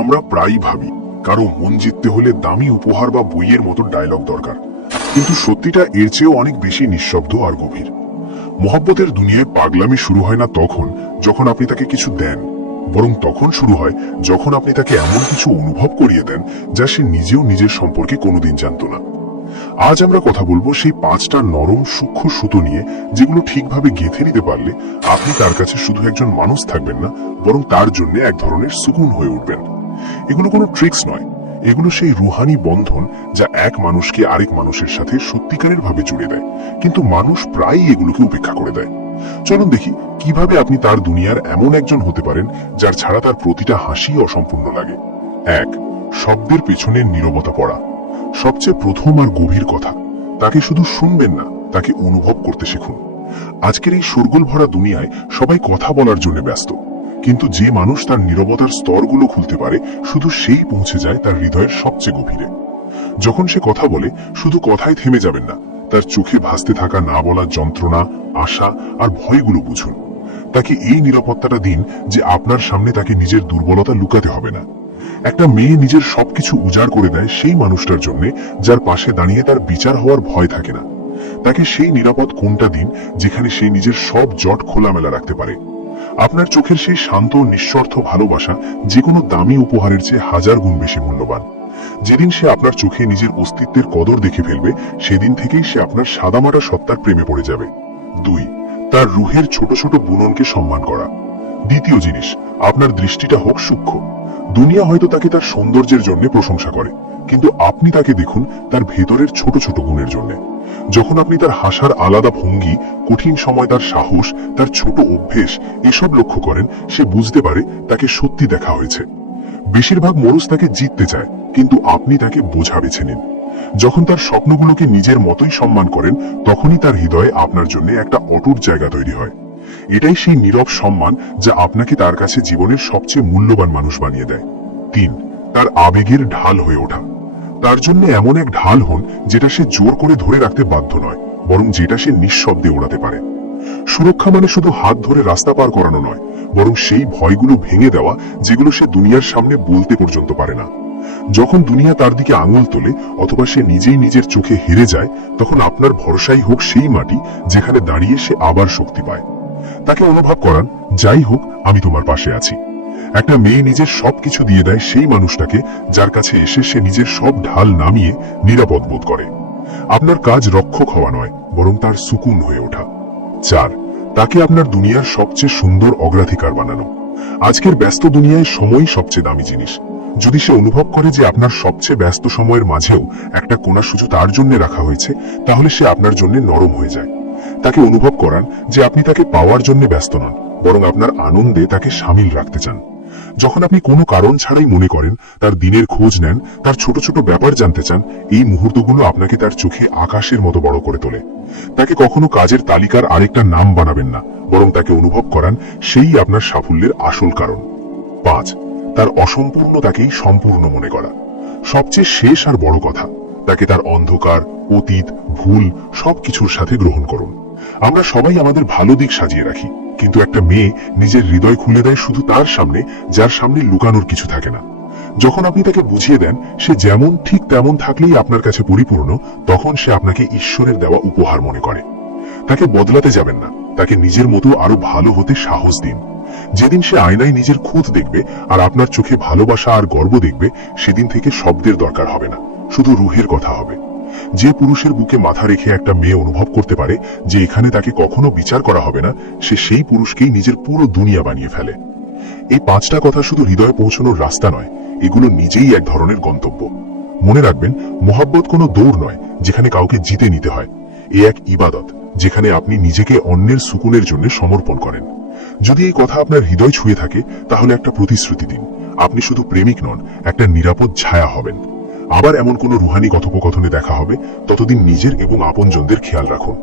আমরা প্রায়ই ভাবি কারো মন জিততে হলে দামি উপহার বা বইয়ের মতো ডায়লগ দরকার, কিন্তু সত্যিটা এর চেয়েও অনেক বেশি নিঃশব্দ আর গভীর। মহব্বতের দুনিয়ায় পাগলামি শুরু হয় না তখন যখন আপনি তাকে কিছু দেন, বরং তখন শুরু হয় যখন আপনি তাকে এমন কিছু অনুভব করিয়ে দেন যা সে নিজেও নিজের সম্পর্কে কোনোদিন জানত না। আজ আমরা কথা বলবো সেই 5টা নরম সূক্ষ্ম সুতো নিয়ে, যেগুলো ঠিকভাবে গেঁথে নিতে পারলে আপনি তার কাছে শুধু একজন মানুষ থাকবেন না, বরং তার জন্য এক ধরনের সুকুন হয়ে উঠবেন। এগুলো কোনো ট্রিক্স নয়, এগুলো সেই রুহানি বন্ধন যা এক মানুষকে আরেক মানুষের সাথে সত্যিকারের ভাবে জুড়ে দেয়, কিন্তু মানুষ প্রায়ই এগুলোকে উপেক্ষা করে দেয়। চলুন দেখি কিভাবে আপনি তার দুনিয়ার এমন একজন হতে পারেন যার ছাড়া তার প্রতিটা হাসি অসম্পূর্ণ লাগে। 1. শব্দের পেছনে নীরবতা পড়া। সবচেয়ে প্রথম আর গভীর কথা, তাকে শুধু শুনবেন না, তাকে অনুভব করতে শিখুন। আজকের এই শোরগোল ভরা দুনিয়ায় সবাই কথা বলার জন্য ব্যস্ত, কিন্তু যে মানুষ তার নীরবতার স্তরগুলো খুলতে পারে, শুধু সেই পৌঁছে যায় তার হৃদয়ের সবচেয়ে গভীরে। যখন সে কথা বলে, শুধু কথায় থেমে যাবেন না, তার চোখে ভাসতে থাকা না বলা যন্ত্রণা, আশা আর ভয়গুলো বুঝুন। তাকে এই নিরাপত্তাটা দিন যে আপনার সামনে তাকে নিজের দুর্বলতা লুকাতে হবে না। একটা মেয়ে নিজের সবকিছু উজাড় করে দেয় সেই মানুষটার জন্য যার পাশে দাঁড়িয়ে তার বিচার হওয়ার ভয় থাকে না। তাকে সেই নিরাপদ কোণটা দিন যেখানে সে নিজের সব জট খোলামেলা রাখতে পারে। আপনার চোখের সেই শান্ত নিঃস্বার্থ ভালোবাসা যে কোনো দামি উপহারের চেয়ে 1000 গুণ বেশি মূল্যবান। যেদিন সে আপনার চোখে নিজের অস্তিত্বের কদর দেখে ফেলবে, সেদিন থেকেই সে আপনার সাদামাটা সত্তার প্রেমে পড়ে যাবে। 2. তার রুহের ছোট ছোট বুননকে সম্মান করা। দ্বিতীয় জিনিস, আপনার দৃষ্টিটা হোক সূক্ষ্ম। দুনিয়া হয়তো তাকে তার সৌন্দর্যের জন্য প্রশংসা করে, কিন্তু আপনি তাকে দেখুন তার ভেতরের ছোট ছোট গুণের জন্য। যখন আপনি তার হাসার আলাদা ভঙ্গি, কঠিন সময় তার সাহস, তার ছোট অভ্যেস এসব লক্ষ্য করেন, সে বুঝতে পারে তাকে সত্যি দেখা হয়েছে। বেশিরভাগ মানুষ তাকে জিততে চায়, কিন্তু আপনি তাকে বোঝা বেছে নিন। যখন তার স্বপ্নগুলোকে নিজের মতোই সম্মান করেন, তখনই তার হৃদয়ে আপনার জন্য একটা অটুট জায়গা তৈরি হয়। এটাই সেই নীরব সম্মান যা আপনাকে তার কাছে জীবনের সবচেয়ে মূল্যবান মানুষ বানিয়ে দেয়। 3. তার আবেগের ঢাল হয়ে ওঠা। তার জন্য এমন এক ঢাল হন যেটা সে জোর করে ধরে রাখতে বাধ্য নয়, বরং যেটা সে নিঃশব্দে ওড়াতে পারে। সুরক্ষা মানে শুধু হাত ধরে রাস্তা পার করানো নয়, বরং সেই ভয়গুলো ভেঙে দেওয়া যেগুলো সে দুনিয়ার সামনে বলতে পর্যন্ত পারে না। যখন দুনিয়া তার দিকে আঙুল তোলে অথবা সে নিজেই নিজের চোখে হেরে যায়, তখন আপনার ভরসাই হোক সেই মাটি যেখানে দাঁড়িয়ে সে আবার শক্তি পায়। তাকে অনুভব করান, যাই হোক আমি তোমার পাশে আছি। একটা মেয়ে নিজের সবকিছু দিয়ে দেয় সেই মানুষটাকে যার কাছে এসে সে নিজের সব ঢাল নামিয়ে নিরাপদ বোধ করে। আপনার কাজ রক্ষক হওয়া নয়, বরং তার সুকুন হয়ে ওঠা। 4. তাকে আপনার দুনিয়ার সবচেয়ে সুন্দর অগ্রাধিকার বানানো। আজকের ব্যস্ত দুনিয়ায় সময়ই সবচেয়ে দামি জিনিস। যদি সে অনুভব করে যে আপনার সবচেয়ে ব্যস্ত সময়ের মাঝেও একটা কোণা শুধু তার জন্য রাখা হয়েছে, তাহলে সে আপনার জন্য নরম হয়ে যায়। তাকে অনুভব করান যে আপনি তাকে পাওয়ার জন্য ব্যস্ত নন, বরং আপনার আনন্দে তাকে সামিল রাখতে চান। যখন আপনি কোনো কারণ ছাড়াই মনে করেন, তার দিনের খোঁজ নেন, তার ছোট ছোট ব্যাপার জানতে চান, এই মুহূর্তগুলো আপনাকে তার চোখে আকাশের মতো বড় করে তোলে। তাকে কখনো কাজের তালিকার আরেকটা নাম বানাবেন না, বরং তাকে অনুভব করান সেই আপনার সাফল্যের আসল কারণ। 5. তার অসম্পূর্ণতাকেই সম্পূর্ণ মনে করা। সবচেয়ে শেষ আর বড় কথা, তাকে তার অন্ধকার, অতীত, ভুল সবকিছুর সাথে গ্রহণ করুন। আমরা সবাই আমাদের ভালো দিক সাজিয়ে রাখি, কিন্তু একটা মেয়ে নিজের হৃদয় খুলে দেয় শুধু তার সামনে, যার সামনে লুকানোর কিছু থাকে না। যখন আপনি তাকে বুঝিয়ে দেন সে যেমন ঠিক তেমন থাকলেই আপনার কাছে পরিপূর্ণ, তখন সে আপনাকে ঈশ্বরের দেওয়া উপহার মনে করে। তাকে বদলাতে যাবেন না, তাকে নিজের মতো আরো ভালো হতে সাহস দিন। যেদিন সে আয়নায় নিজের খুঁত দেখবে আর আপনার চোখে ভালোবাসা আর গর্ব দেখবে, সেদিন থেকে শব্দের দরকার হবে না, শুধু রুহের কথা হবে। যে পুরুষের বুকে মাথা রেখে একটা মেয়ে অনুভব করতে পারে যে এখানে তাকে কখনো বিচার করা হবে না, সে সেই পুরুষকেই নিজের পুরো দুনিয়া বানিয়ে ফেলে। এই 5টা কথা শুধু হৃদয়ে পৌঁছানোর রাস্তা নয়, এগুলো নিজেই এক ধরনের গন্তব্য। মনে রাখবেন, মহব্বত কোনো দৌড় নয় যেখানে কাউকে জিতে নিতে হয়। এ এক ইবাদত যেখানে আপনি নিজেকে অন্যের সুকুনের জন্য সমর্পণ করেন। যদি এই কথা আপনার হৃদয় ছুঁয়ে থাকে, তাহলে একটা প্রতিশ্রুতি দিন, আপনি শুধু প্রেমিক নন, একটা নিরাপদ ছায়া হবেন। আবার এমন কোনো রুহানি কথোপকথনে দেখা হবে, ততদিন নিজের এবং আপনজনদের খেয়াল রাখুন।